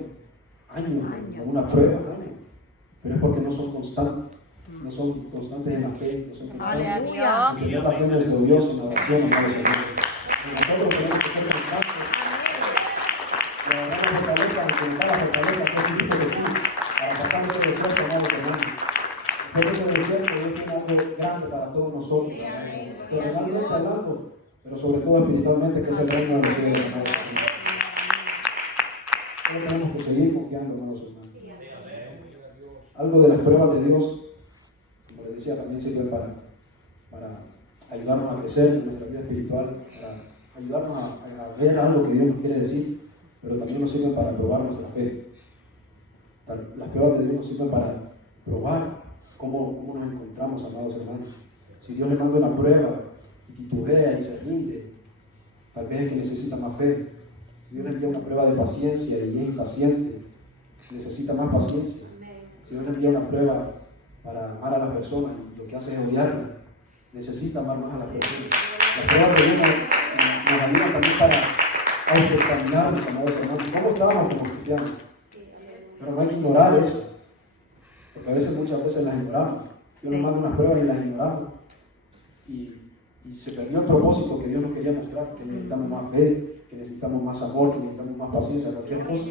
años con una prueba, pero es porque no son constantes. No son constantes en la fe, no son constantes Aleluya. en tener la fe en nuestro Dios, en la oración, en el Señor. Nosotros tenemos que ser constantes. Y agarrar la fortaleza, encontrar la fortaleza que es Cristo Jesús, para pasar ese desierto, amados hermanos. Porque ese desierto es algo grande para todos nosotros, terrenalmente hablando, pero sobre todo espiritualmente, que es el reino de los cielos, amados hermanos. Nosotros tenemos que seguir confiando, hermanos hermanos. Algo de las pruebas de Dios, como les decía, también sirve para ayudarnos a crecer en nuestra vida espiritual, para ayudarnos a ver algo que Dios nos quiere decir, pero también nos sirven para probar nuestra fe. Las pruebas de Dios nos sirven para probar cómo nos encontramos, amados hermanos. Si Dios le manda una prueba y titubea y se rinde, tal vez es que necesita más fe. Si Dios le envía una prueba de paciencia y es impaciente, necesita más paciencia. Si Dios le envía una prueba para amar a las personas y lo que hace es odiarlas, necesita amar más a las personas. Las pruebas de Dios nos ayudan también para autoexaminarnos, amados hermanos. ¿Cómo estamos como cristianos? Pero no hay que ignorar eso, porque a veces, muchas veces las ignoramos. Dios nos manda unas pruebas y las ignoramos. Y se perdió el propósito que Dios nos quería mostrar, que necesitamos más fe, que necesitamos más amor, que necesitamos más paciencia, cualquier cosa.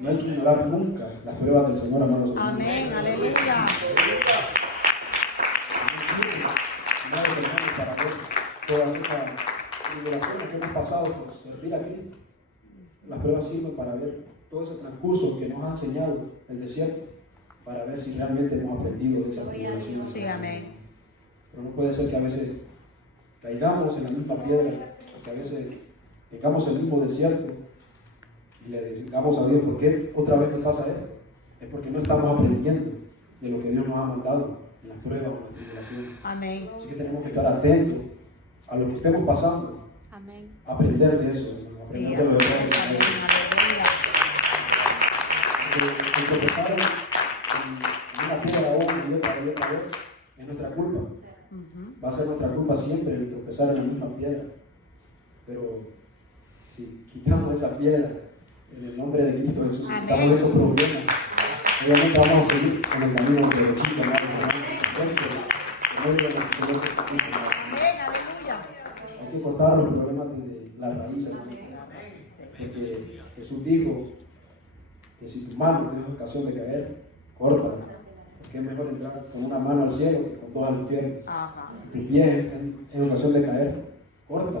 No hay que ignorar nunca las pruebas del Señor, amados hermanos. Amén, aleluya. Amados hermanos, para ver todas esas liberaciones que hemos pasado por servir a Cristo. Las pruebas sirven para ver todo ese transcurso que nos ha enseñado el desierto, para ver si realmente hemos aprendido de esas liberaciones. Sí, amén. Pero no puede ser que a veces caigamos en la misma piedra, que a veces tengamos el mismo desierto y le digamos a Dios, ¿por qué otra vez me pasa esto? Es porque no estamos aprendiendo de lo que Dios nos ha mandado en las pruebas o en las tribulaciones. Amén. Así que tenemos que estar atentos a lo que estemos pasando, Amén. aprender de eso, aprender Sí, de los errores. amén, aleluya. El tropezar en una piedra una y otra vez es nuestra culpa. Va a ser nuestra culpa siempre el tropezar en la misma piedra. Pero si quitamos esa piedra en el nombre de Cristo Jesús, quitamos esos problemas, obviamente vamos a seguir en el camino de los chicos. Amén, aleluya. Hay que cortar los problemas de la raíz, hermano. Porque Jesús dijo que si tu mano te da ocasión de caer, córtala. Porque es mejor entrar con una mano al cielo que con dos al infierno. Ajá. Si tu pie en ocasión de caer, córtala.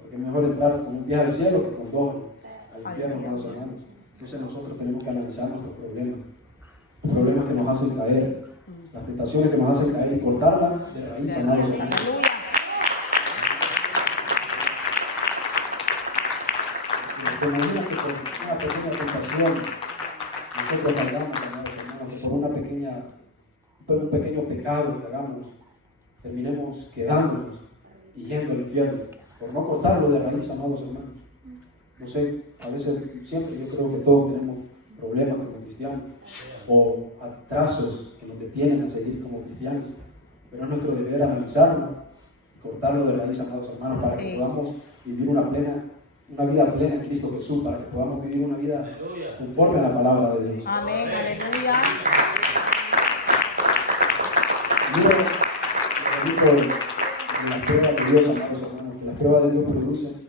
Porque es mejor entrar con un pie al cielo que con dos al infierno, hermanos hermanos. Entonces nosotros tenemos que analizar nuestros problemas. Los problemas que nos hacen caer, las tentaciones que nos hacen caer y cortarlas de raíz, amados hermanos. Aleluya. Se imagina que por una pequeña tentación nosotros caigamos, amados hermanos, que por un pequeño pecado que hagamos, terminemos quedándonos y yendo al infierno, por no cortarlo de raíz, amados hermanos. No sé, a veces, siempre yo creo que todos tenemos problemas como cristianos, o atrasos que nos detienen a seguir como cristianos, pero es nuestro deber analizarlo y cortarlo de raíz, amados hermanos, para que podamos vivir una vida plena en Cristo Jesús, para que podamos vivir una vida conforme a la palabra de Dios. Amén, aleluya. Mira, en las pruebas de Dios, amados hermanos, que las pruebas de Dios producen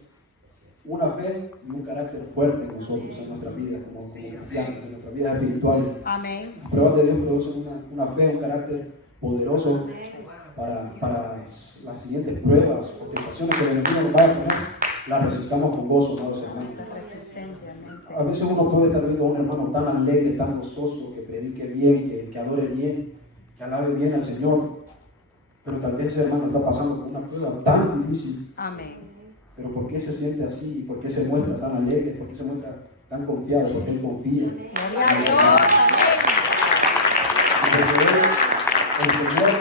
una fe y un carácter fuerte en nosotros, en nuestra vida como cristianos, en nuestra vida espiritual. Amén. Las pruebas de Dios producen una fe, un carácter poderoso para las siguientes pruebas o tentaciones que el enemigo nos va a poner, las resistamos con gozo, amados hermanos. Resistencia, amén. A veces uno puede estar viendo a un hermano tan alegre, tan gozoso, que predique bien, que adore bien, que alabe bien al Señor, pero tal vez ese hermano está pasando por una prueba tan difícil. Amén. Pero ¿por qué se siente así? ¿Por qué se muestra tan alegre? ¿Por qué se muestra tan confiado? ¿Por qué él confía? Gloria a Dios. Amén. Porque el Señor,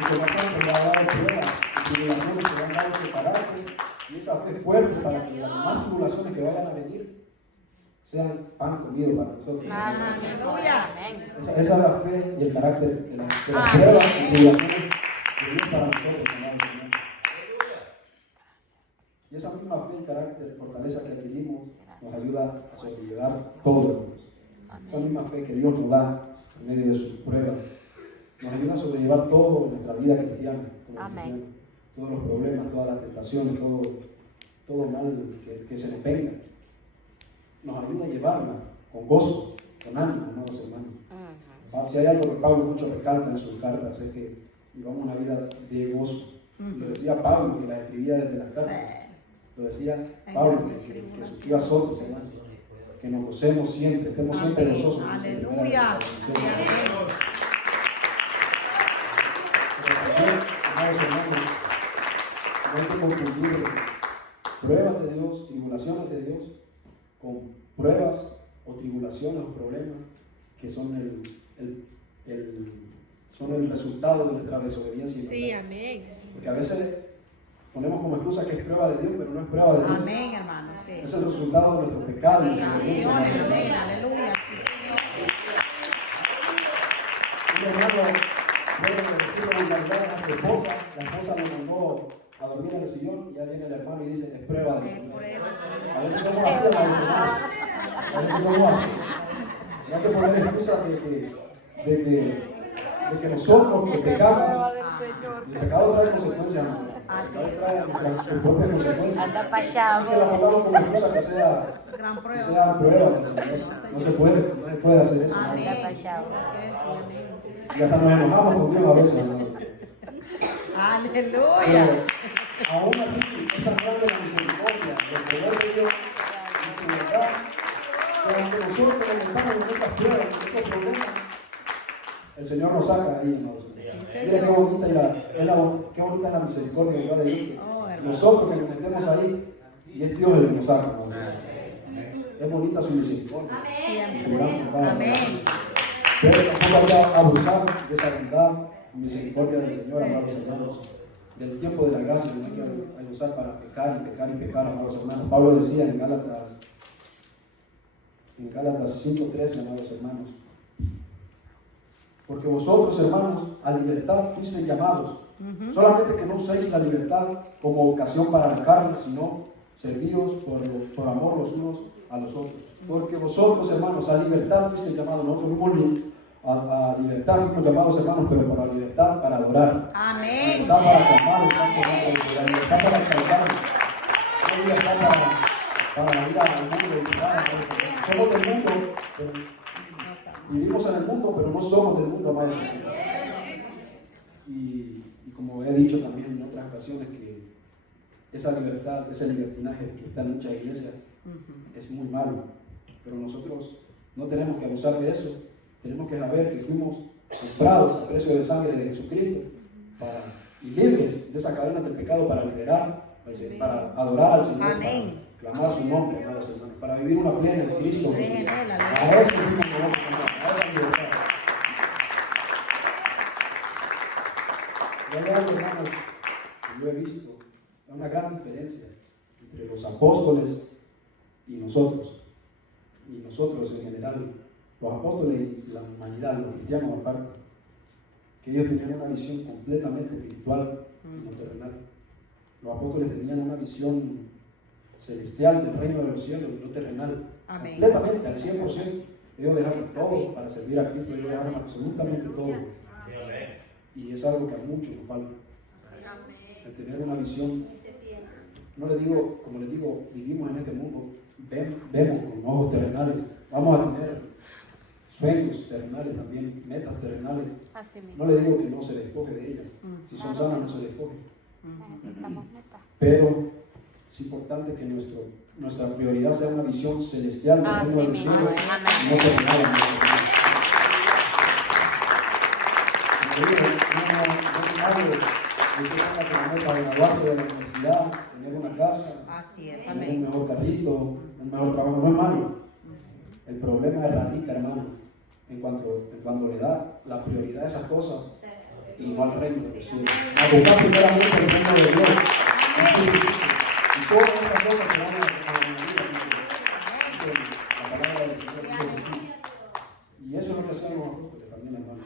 mucho más antes le ha dado pruebas y tribulaciones que le han dado separarte, y esa fe fuerte para que las demás tribulaciones que vayan a venir sean pan comido para nosotros. Aleluya. Esa es la fe y el carácter de las pruebas y tribulaciones que vienen para nosotros, amados hermanos. Y esa misma fe y carácter, fortaleza que adquirimos, nos ayuda a sobrellevar todo. Esa misma fe que Dios nos da en medio de sus pruebas, nos ayuda a sobrellevar todo en nuestra vida cristiana. Todos los problemas, todas las tentaciones, todo mal que se nos venga. Nos ayuda a llevarla con gozo, con ánimo, amados hermanos. Si hay algo que Pablo mucho recalca en sus cartas, es que llevamos una vida de gozo. Lo decía Pablo, que la escribía desde las cárceles. Lo decía Pablo, que sufría azotes, hermanos. Que nos gocemos siempre, estemos siempre gozosos. Aleluya. Amados hermanos, no hay que confundir pruebas de Dios, tribulaciones de Dios, con pruebas o tribulaciones o problemas que son el resultado de nuestra desobediencia. Sí, amén. Porque a veces ponemos como excusa que es prueba de Dios, pero no es prueba de Dios. Amén, hermano. Sí. Es el resultado de nuestro pecado. Amén, aleluya. Un hermano puede decirle con claridad a su esposa, la esposa lo mandó a dormir en el sillón y ya viene el hermano y dice, es prueba del Señor. A veces somos así, hermanos. A veces somos así. No hay que poner excusa de que nosotros que pecamos, el pecado trae consecuencias, hermano. El pecado trae nuestras propias consecuencias. Anda No pachado. que la pongamos como excusa que sea prueba del Señor. No se puede hacer eso. Amén. Anda pachado. Y hasta nos enojamos con Dios a veces, hermano. Aleluya. Pero aún así, es tan grande la misericordia, el poder de Dios y su verdad, que aunque nosotros nos metamos en estas pruebas, en estos problemas, el Señor nos saca ahí, hermanos. Mira qué bonita qué bonita es la misericordia de Dios. Nosotros que nos metemos ahí, y es Dios el que nos saca, hermanos. Es bonita su misericordia. Y su gran bondad. Amén. Pero tampoco hay que abusar de esa bondad y misericordia del Señor, amados hermanos. Del tiempo de la gracia, no hay que abusar para pecar y pecar y pecar, amados hermanos. Pablo decía en Gálatas 5:13, amados hermanos, Porque vosotros, hermanos, a libertad fuisteis llamados. Solamente que no uséis la libertad como ocasión para la carne, sino serviros por amor los unos a los otros. Porque vosotros, hermanos, a libertad fuisteis llamados. Nosotros fuimos a libertad, fuimos llamados, hermanos, pero por la libertad para adorar. Amén. Libertad para clamar el santo nombre, la libertad para exaltar, la libertad para ir al mundo y luchar. Somos del mundo, vivimos en el mundo, pero no somos del mundo, amados. Y como he dicho también en otras ocasiones, que esa libertad, ese libertinaje que está en muchas iglesias es muy malo, pero nosotros no tenemos que abusar de eso. Tenemos que saber que fuimos comprados a precio de sangre de Jesucristo y libres de esa cadena del pecado para liberar, para adorar al Señor, Amén. para clamar su nombre, amados hermanos, para vivir una plena en Cristo Jesús. Amén. A eso fuimos llamados, a esa libertad. Y hay algo, hermanos, que yo he visto, hay una gran diferencia entre los apóstoles y nosotros en general. Los apóstoles y la humanidad, los cristianos aparte, que ellos tenían una visión completamente espiritual y no terrenal. Los apóstoles tenían una visión celestial del reino de los cielos y no terrenal. Amén. Completamente, al 100%. Ellos dejaron todo para servir a Cristo, ellos dejaron absolutamente todo. Y es algo que a muchos nos falta. El tener una visión, no le digo, como les digo, vivimos en este mundo, vemos con ojos terrenales, vamos a tener sueños terrenales también, metas terrenales. No le digo que no se despoje de ellas. Si son sanas, no se despoje. Pero es importante que nuestra prioridad sea una visión celestial del reino de los cielos, no terrenal. No tenga como meta graduarse de la universidad, tener una casa, Así es. tener un Amén. mejor carrito, un mejor trabajo. No es malo. El problema radica, hermano, en cuando le da la prioridad a esas cosas y no al reino de los cielos. A buscar primeramente el reino de Dios. Y todas estas cosas se van a añadir a la palabra del Señor Jesús. Y eso es lo que hacían los apóstoles también, hermano.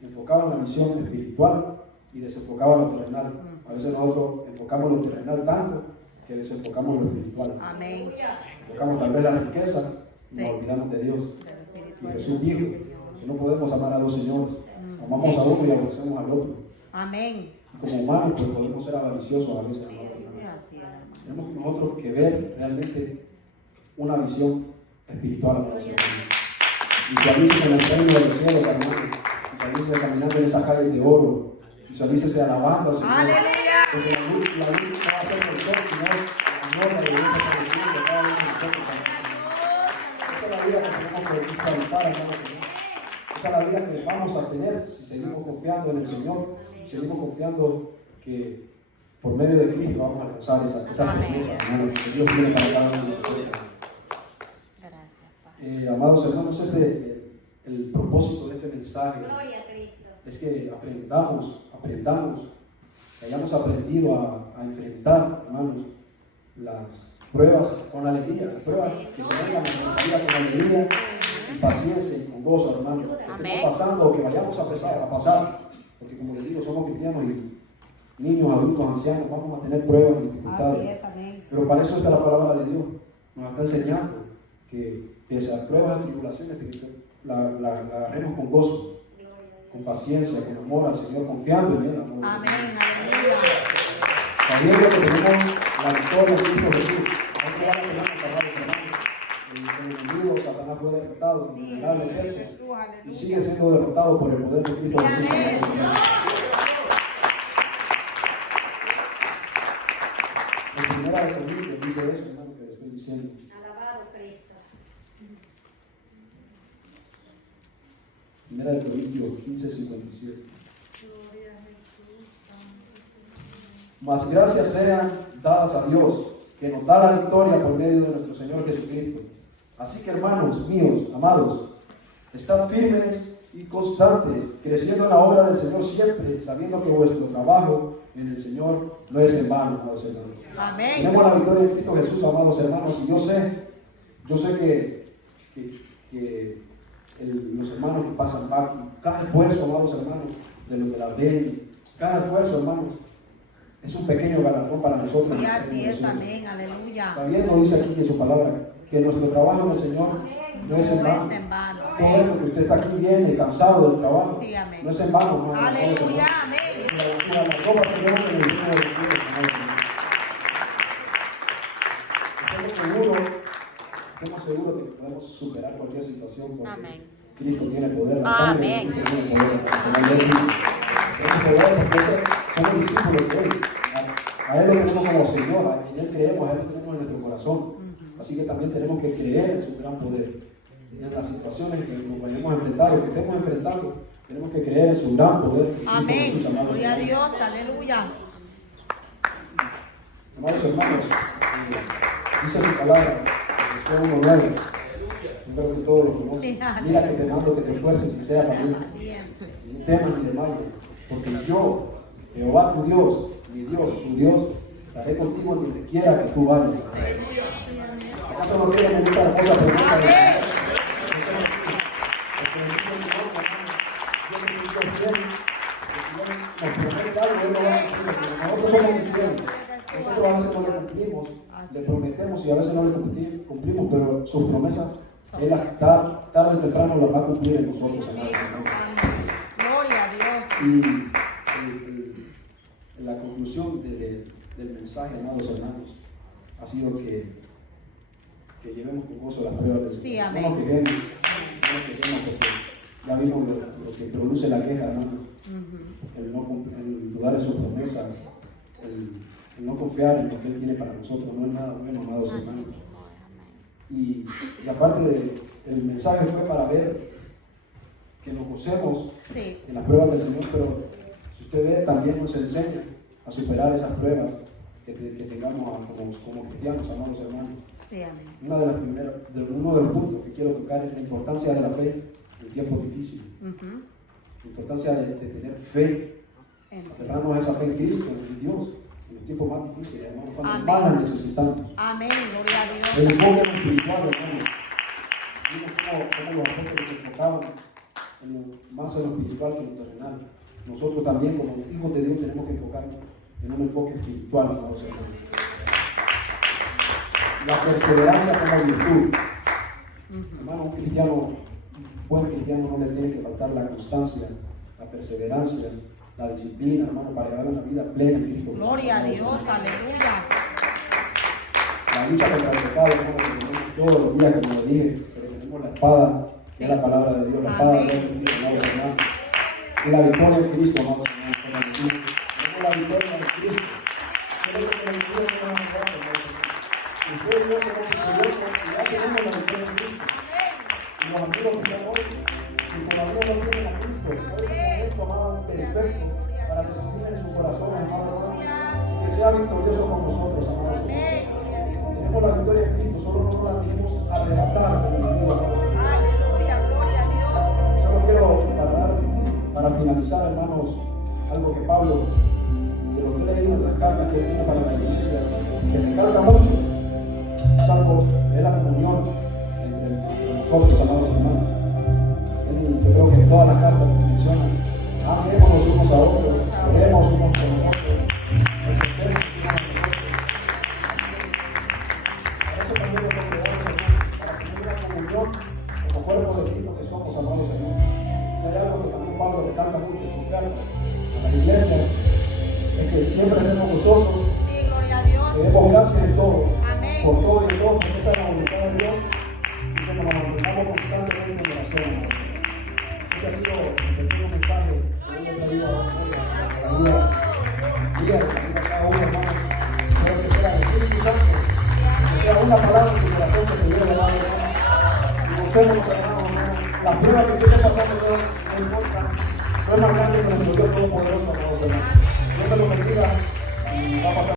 Enfocaban la visión espiritual y desenfocaban lo terrenal. A veces nosotros enfocamos lo terrenal tanto que desenfocamos lo espiritual. Amén. Enfocamos tal vez la riqueza y nos olvidamos de Dios. Y Jesús dijo que no podemos amar a dos señores. Amamos a uno y aborrecemos al otro. Amén. Y como humanos pues podemos ser avariciosos a veces. ¿No? Así es, hermano. Tenemos nosotros que ver realmente una visión espiritual, hermanos. Visualícese en el reino de los cielos, hermanos. Visualícese caminando en esas calles de oro. Visualícese alabando al Señor. Aleluya. Porque la luz no va a ser por ser, sino la gloria de Dios establecido de cada uno de nosotros. Esa es la vida que tenemos que visualizar, hermanos. Esa es la vida que vamos a tener si seguimos confiando en el Señor, si seguimos confiando que por medio de Cristo vamos a alcanzar esa promesa, hermano, que Dios tiene para cada uno de nosotros. Amados hermanos, el propósito de este mensaje es que aprendamos, que hayamos aprendido a enfrentar, hermanos, las pruebas con alegría, las pruebas que se vengan en nuestra vida con alegría, y paciencia y con gozo, hermanos, que estemos pasando o que vayamos a pasar, porque como les digo, somos cristianos y niños, adultos, ancianos, vamos a tener pruebas y dificultades. Así es, amén. Pero para eso está la palabra de Dios, nos está enseñando que esas pruebas y tribulaciones la agarremos con gozo, con paciencia, con amor al Señor, confiando en Él. Amor. Amén. Aleluya. Sabiendo que tenemos la victoria en Cristo Jesús. No que vamos a tener que cargar el hermano. El enemigo, Satanás fue derrotado con innumerables veces y sigue siendo derrotado por el poder de Cristo Jesús. En primera de Corintios dice eso, hermano, que le estoy diciendo. Primera de Corintios 15:57. Mas gracias sean dadas a Dios, que nos da la victoria por medio de nuestro Señor Jesucristo. Así que, hermanos míos, amados, estad firmes y constantes, creciendo en la obra del Señor siempre, sabiendo que vuestro trabajo en el Señor no es en vano, amados hermanos. Amén. Tenemos la victoria en Cristo Jesús, amados hermanos, y yo sé que los hermanos que pasan bajo, cada esfuerzo, amados hermanos, de los de la ven, cada esfuerzo, hermanos, es un pequeño galardón para nosotros. Y así es, amén, aleluya. Sabiendo, dice aquí en su palabra, que nuestro trabajo en el Señor no es en vano. Todo esto que usted está aquí viene cansado del trabajo, Sí, amén. no es en vano, hermano. Aleluya, amén. La copa se lleva en el vino de Dios, estamos seguros de que podemos superar cualquier situación porque Amén. Cristo tiene poder, la sangre de Amén. Cristo tiene poder. Tenemos poder porque somos discípulos de Él. A Él lo tenemos como Señor, en Él creemos, a Él lo tenemos en nuestro corazón. Así que también tenemos que creer en su gran poder. En las situaciones que nos vayamos a enfrentar o que estemos enfrentando, tenemos que creer en su gran poder. Amén. Jesús, amados Gloria a hermanos. Dios, aleluya. Amados hermanos, dice su palabra, Josué 1:9. Espero que todos lo conozcan. Sí, Mira que te mando que te esfuerces y seas valiente. Valiente. Ni temas ni desmayes, porque yo, Jehová tu Dios, mi Dios, su Dios, estaré contigo donde quiera que tú vayas. ¿Acaso no quieren en esa hermosa promesa de Dios? Nosotros somos infieles. Nosotros a veces no le cumplimos, le prometemos y a veces no le cumplimos, pero sus promesas, Él tarde o temprano las va a cumplir en nosotros. Amén. Gloria a Dios. Y la conclusión del mensaje, amados hermanos, ha sido que llevemos con gozo las pruebas del Sí, Señor. amén. No nos quejemos, porque ya vimos lo que produce la queja, hermanos. El dudar de sus promesas, el no confiar en lo que Él tiene para nosotros, no es nada bueno, amados hermanos. Y aparte el mensaje fue para ver que nos gocemos Sí. en las pruebas del Señor, pero si usted ve, también nos enseña a superar esas pruebas que tengamos como cristianos, amados hermanos. Sí, amén. Uno de los puntos que quiero tocar es la importancia de la fe en tiempos difíciles. La importancia de tener fe, aferrarnos a esa fe en Cristo, en Dios, en los tiempos más difíciles, hermanos, cuando Amén. más la necesitamos. Amén, gloria a El Dios. enfoque en lo espiritual, hermanos. Vimos cómo los apóstoles se enfocaban más en lo espiritual que en lo terrenal. Nosotros también, como hijos de Dios, tenemos que enfocarnos en un enfoque espiritual, hermanos. La perseverancia como virtud. Hermano, un buen cristiano no le tiene que faltar la constancia, la perseverancia, la disciplina, hermano, para llevar una vida plena en Cristo. Gloria a Dios, aleluya. La lucha contra el pecado, hermano, que tenemos todos los días, como lo dije, pero tenemos la espada de la palabra de Dios, la espada de Dios, amados hermanos. Y la victoria en Cristo, amados hermanos. Tenemos la victoria en Cristo. Tenemos la victoria en Cristo. Ustedes no son victoriosos y ya tenemos la victoria en Cristo. Y los amigos que están hoy, y todavía no tienen a Cristo, hoy es el momento, amado, perfecto para recibir en sus corazones, amado hermano, y que sea victorioso con nosotros, amados hermanos. Tenemos la victoria en Cristo, solo no la dejemos arrebatar del enemigo, amados hermanos. Aleluya, gloria a Dios. Solo quiero para finalizar, hermanos, algo que Pablo, de lo que he leído en las cartas que él tiene para la iglesia, que me encanta mucho, salvo es la comunión entre nosotros, amados hermanos. Yo creo que en todas las cartas mencionan, amémonos unos a otros, oremos unos por nosotros, exhortemos unos a nosotros. Para eso también nos congregamos, hermanos, para tener una comunión como cuerpo de Cristo que somos, amados hermanos. Si hay algo que también Pablo recalca mucho en sus cartas a la iglesia, es que siempre estemos gozosos, Sí, gloria a Dios. que demos gracias en todo, Amén. por todo y en todo, porque esa es la voluntad de Dios, y que nos mantengamos constantemente en oración. Ese ha sido el pequeño mensaje que yo he traído a la vida de cada uno, hermanos. Espero que sea el Espíritu Santo, que sea una palabra en su corazón que se lleve, hermano. Y gocémonos, hermanos, las pruebas que estén pasando, no importa, no es más grande que nuestro Dios Todopoderoso, hermanos. Dios me lo bendiga y va a pasar.